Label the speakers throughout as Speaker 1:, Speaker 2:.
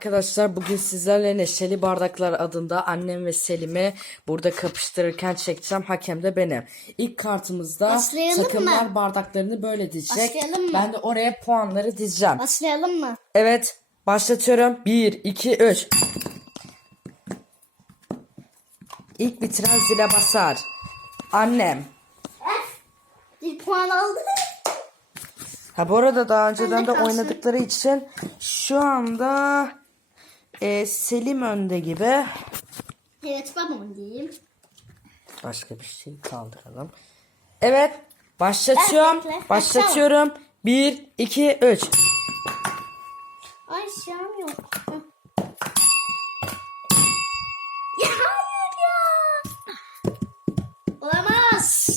Speaker 1: arkadaşlar. Bugün sizlerle Neşeli Bardaklar adında annem ve Selim'i burada kapıştırırken çekeceğim. Hakem de benim. İlk kartımızda
Speaker 2: Başlayalım
Speaker 1: takımlar
Speaker 2: mı?
Speaker 1: bardaklarını böyle dizecek.
Speaker 2: Başlayalım mı?
Speaker 1: Ben de oraya puanları dizeceğim.
Speaker 2: Başlayalım mı?
Speaker 1: Evet başlatıyorum. 1, 2, 3. İlk bitiren zile basar. Annem.
Speaker 2: Bir puan aldı.
Speaker 1: Ha bu arada daha önceden de oynadıkları için şu anda e, Selim önde gibi.
Speaker 2: Evet babam diyeyim.
Speaker 1: Başka bir şey kaldıralım. Evet başlatıyorum.
Speaker 2: Bekle.
Speaker 1: Başlatıyorum. 1, 2, 3.
Speaker 2: Ay silahım yok. Ya hayır ya. Olamaz.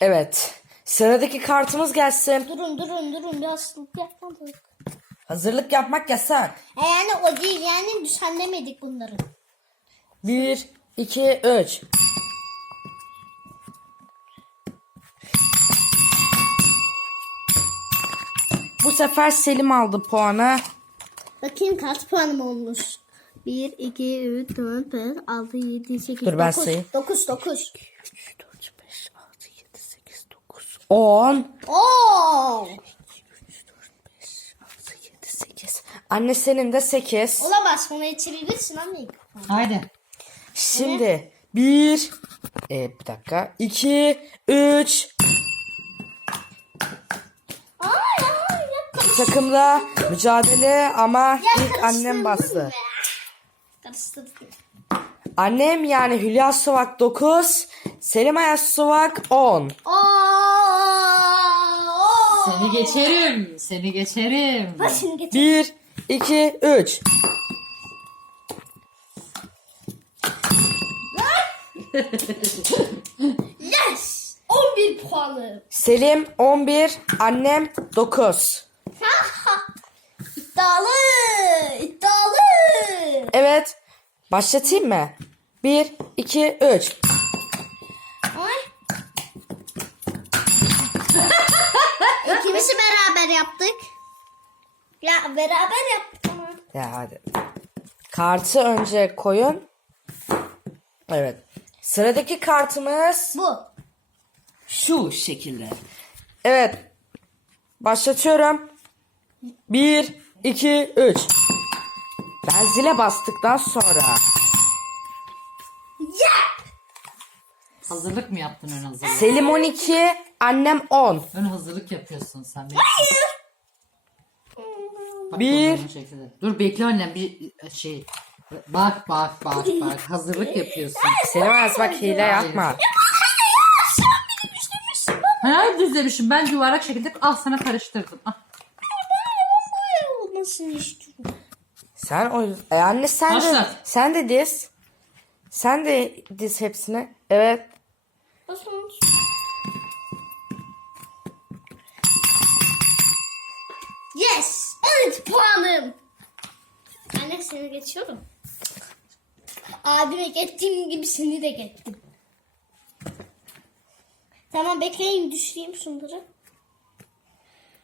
Speaker 1: Evet. Sıradaki kartımız gelsin.
Speaker 2: Durun durun durun biraz yapmadık.
Speaker 1: Hazırlık yapmak yasak.
Speaker 2: E yani o değil yani düzenlemedik bunları.
Speaker 1: 1, 2, 3. Bu sefer Selim aldı puanı.
Speaker 2: Bakayım kaç puanım olmuş. 1, 2, 3, 4, 5, 6, 7, 8,
Speaker 1: Dur, ben
Speaker 2: 9.
Speaker 1: sayayım.
Speaker 2: 9, 9.
Speaker 1: 3, 4, 5, 6, 7, 8, 9, 10.
Speaker 2: Oo!
Speaker 1: 7, 8. Anne senin de 8.
Speaker 2: Olamaz bana içebilirsin anne.
Speaker 3: Haydi.
Speaker 1: Şimdi 1 e, bir dakika 2 3
Speaker 2: Ay ay ya
Speaker 1: takımda mücadele ama ilk annem bastı.
Speaker 2: Karıştırdım.
Speaker 1: Annem yani Hülya Suvak 9, Selim Ayas Suvak 10.
Speaker 2: Oo! Oo!
Speaker 3: Seni geçerim. Seni geçerim.
Speaker 2: Başını getir.
Speaker 1: 1 2 3
Speaker 2: Yes! 11 puanı.
Speaker 1: Selim 11, annem 9.
Speaker 2: İddialı! İddialı!
Speaker 1: Evet. Başlatayım mı? 1 2 3
Speaker 2: Ay. İkimizi beraber yaptık. Ya beraber yaptık ama.
Speaker 1: Ya hadi. Kartı önce koyun. Evet. Sıradaki kartımız
Speaker 2: Bu.
Speaker 1: şu şekilde. Evet. Başlatıyorum. 1 2 3 Ben zile bastıktan sonra
Speaker 3: Hazırlık mı yaptın ön hazırlık?
Speaker 1: Selim 12, annem 10.
Speaker 3: Ön hazırlık yapıyorsun sen. Bak
Speaker 1: Bir.
Speaker 3: Dur bekle annem bir şey. Bak bak bak bak. Hazırlık yapıyorsun.
Speaker 1: Selim Ayas bak hile yapma.
Speaker 3: Ha düzlemişim. Ben yuvarlak şekilde al sana karıştırdım. Ah.
Speaker 2: Böyle olmasını istiyorum.
Speaker 1: Sen o e anne sen de
Speaker 3: Başlat.
Speaker 1: sen de diz. Sen de diz hepsine. Evet.
Speaker 2: Nasıl olmuş? Yes! 13 puanım. Anne seni geçiyorum. Abime geçtiğim gibi seni de geçtim. Tamam bekleyin düşüreyim şunları.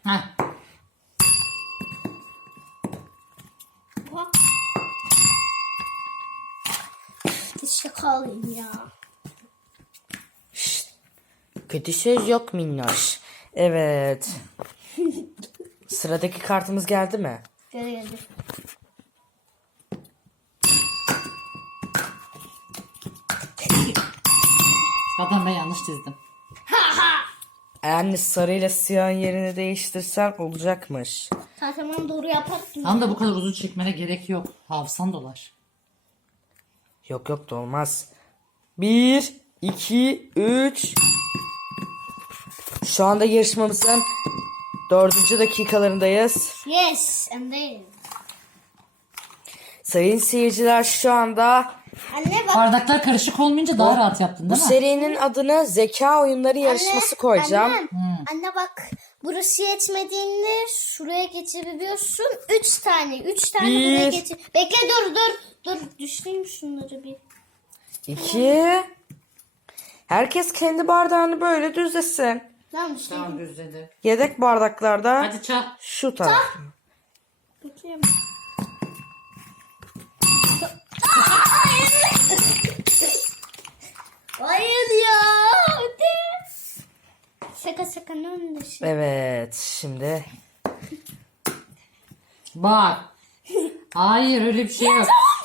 Speaker 3: Ha.
Speaker 2: Bak. Şaka alayım ya.
Speaker 1: Kötü söz yok minnoş. Evet. Sıradaki kartımız geldi mi?
Speaker 2: Gel geldi.
Speaker 3: Zaten ben yanlış çizdim.
Speaker 1: Anne sarıyla siyahın yerini değiştirsen olacakmış.
Speaker 2: Ta tamam doğru yaparım.
Speaker 3: Tam da bu kadar uzun çekmene gerek yok. Hafızan dolar.
Speaker 1: Yok yok da olmaz. 1, 2, 3. Şu anda yarışmamızın dördüncü dakikalarındayız.
Speaker 2: Yes, de.
Speaker 1: Sayın seyirciler şu anda
Speaker 2: Anne bak.
Speaker 3: Bardaklar karışık olmayınca daha rahat yaptın
Speaker 1: bu
Speaker 3: değil mi?
Speaker 1: serinin adını zeka oyunları yarışması koyacağım.
Speaker 2: Anne, anne bak burası yetmediğinde şuraya geçebiliyorsun. Üç tane. Üç tane
Speaker 1: Bir.
Speaker 2: buraya geçir. Bekle dur dur. Dur düşüreyim şunları bir.
Speaker 1: 2. Herkes kendi bardağını böyle düzlesin.
Speaker 2: Tamam düşüreyim.
Speaker 3: Tamam düzledi.
Speaker 1: Yedek bardaklarda
Speaker 3: Hadi çal.
Speaker 1: şu taraf.
Speaker 2: Bekleyemem. Hayır ya. Hadi. Şaka şaka ne önünde şey.
Speaker 1: Evet şimdi
Speaker 3: Bak. Hayır öyle bir şey yok.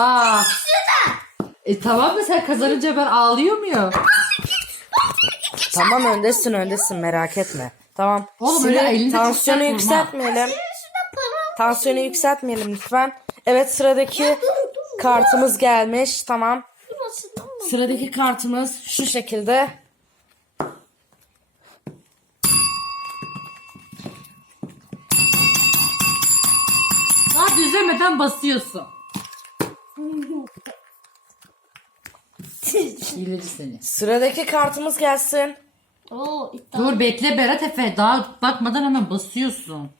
Speaker 3: Aa. E tamam mı sen kazanınca ben ağlıyor muyum?
Speaker 1: tamam öndesin öndesin merak etme. Tamam.
Speaker 3: Oğlum öyle elinde
Speaker 1: tansiyonu
Speaker 3: vurma.
Speaker 1: yükseltmeyelim. Tansiyonu yükseltmeyelim lütfen. Evet sıradaki kartımız gelmiş. Tamam.
Speaker 2: Da?
Speaker 1: Sıradaki kartımız şu şekilde.
Speaker 3: Daha düzlemeden basıyorsun. Hileci seni.
Speaker 1: Sıradaki kartımız gelsin.
Speaker 2: Oo.
Speaker 3: Dur bekle Berat Efe. Daha bakmadan hemen basıyorsun.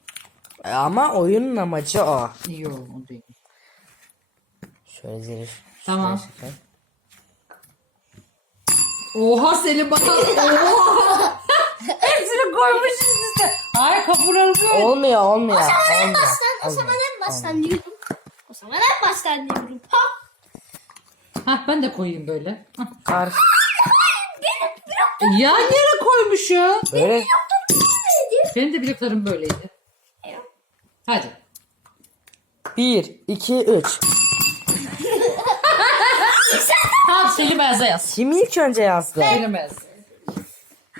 Speaker 1: E, Ama oyunun amacı o.
Speaker 3: Yok o değil.
Speaker 1: Şöyle zirif.
Speaker 3: Tamam. Oha Selim bak. Oha. Hepsini koymuş üstüne. Hayır kabul olmuyor.
Speaker 1: Olmuyor olmuyor.
Speaker 2: En
Speaker 1: olmuyor.
Speaker 2: baştan, o zaman en baştan diyorum. O zaman en baştan diyorum. Ha.
Speaker 3: Hah ben de koyayım böyle. Hah.
Speaker 1: Kar
Speaker 3: Yan yana koymuşum.
Speaker 1: böyle
Speaker 3: Benim de bileklerim böyleydi. Hadi.
Speaker 1: 1 2 3.
Speaker 3: Tamam Selim Ayaz'a yaz.
Speaker 1: Kim ilk önce yazdı?
Speaker 3: Selim Ayaz.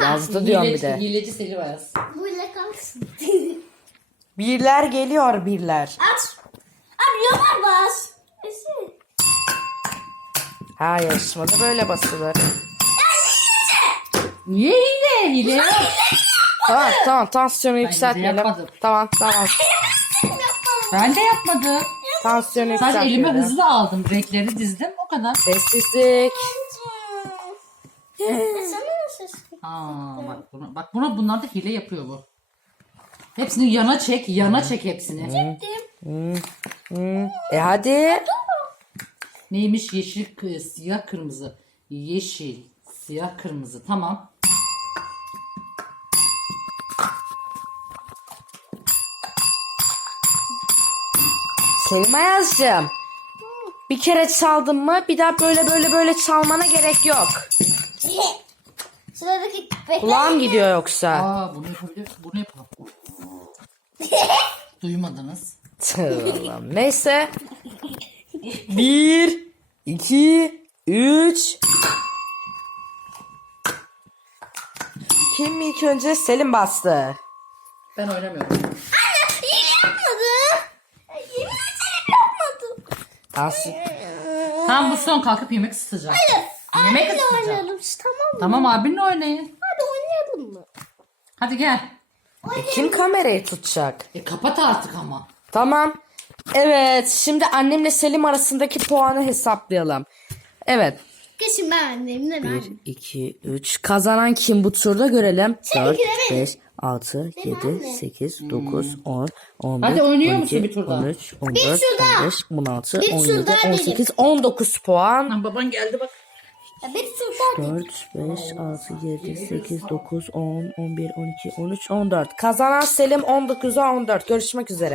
Speaker 1: Yazdı diyorum bir
Speaker 3: Hileci,
Speaker 1: de.
Speaker 3: hileci Selim Ayaz.
Speaker 2: Bu ile kalsın.
Speaker 1: Birler geliyor birler.
Speaker 2: Aç.
Speaker 1: Ha yarışmada böyle basılır.
Speaker 3: Niye hile? Hile yok.
Speaker 1: Tamam tamam tansiyonu yükseltmeyelim.
Speaker 3: yapmadım.
Speaker 1: Tamam tamam.
Speaker 3: Ben de yapmadım.
Speaker 1: Tansiyonu
Speaker 3: Sadece elime
Speaker 1: yükseltmeyelim.
Speaker 3: hızlı aldım. Renkleri dizdim. O kadar.
Speaker 1: Sessizlik.
Speaker 2: Sana nasıl?
Speaker 3: Aa, bak buna, bak buna bunlar da hile yapıyor bu. Hepsini yana çek, yana çek hepsini.
Speaker 1: E hadi.
Speaker 3: Neymiş? Yeşil, kı- siyah, kırmızı. Yeşil, siyah, kırmızı. Tamam.
Speaker 1: Selma yazacağım. Bir kere çaldın mı bir daha böyle böyle böyle çalmana gerek yok.
Speaker 2: Sıradaki.
Speaker 1: Kulağım gidiyor yoksa.
Speaker 3: Aa, bunu yapabilir. Bunu yapalım. Duymadınız.
Speaker 1: Tamam. Neyse. Bir, iki, üç. Kim ilk önce Selim bastı.
Speaker 3: Ben oynamıyorum.
Speaker 2: Yine yapmadım. Yemin ederim yapmadım.
Speaker 1: Tansi-
Speaker 3: Tamam bu son kalkıp yemek ısıtacağım. Yemek
Speaker 2: Hadi
Speaker 3: ısıtacağım.
Speaker 2: oynayalım tamam mı?
Speaker 3: Tamam abinle oynayın.
Speaker 2: Hadi oynayalım mı?
Speaker 3: Hadi gel.
Speaker 1: E, Kim kamerayı tutacak?
Speaker 3: E kapat artık ama.
Speaker 1: Tamam. Evet. Şimdi annemle Selim arasındaki puanı hesaplayalım. Evet.
Speaker 2: Geçin ben annemden
Speaker 1: 1, 2, 3. Kazanan kim bu turda görelim. 4,
Speaker 2: Seninki de benim.
Speaker 1: 5, 6, 7,
Speaker 2: annem.
Speaker 1: 8, 9, 10, 11,
Speaker 3: Hadi oynuyor
Speaker 1: 12,
Speaker 3: musun bir turda?
Speaker 1: 13, 14,
Speaker 2: turda.
Speaker 1: 15, 16,
Speaker 2: Bir
Speaker 1: 17,
Speaker 2: turda benim.
Speaker 1: 18, 19 puan.
Speaker 3: Lan baban geldi bak.
Speaker 2: Ya bir turda
Speaker 1: 4, 5, 6, 7, 8, 9, 10, 11, 12, 13, 14. Kazanan Selim 19'a 14. Görüşmek üzere.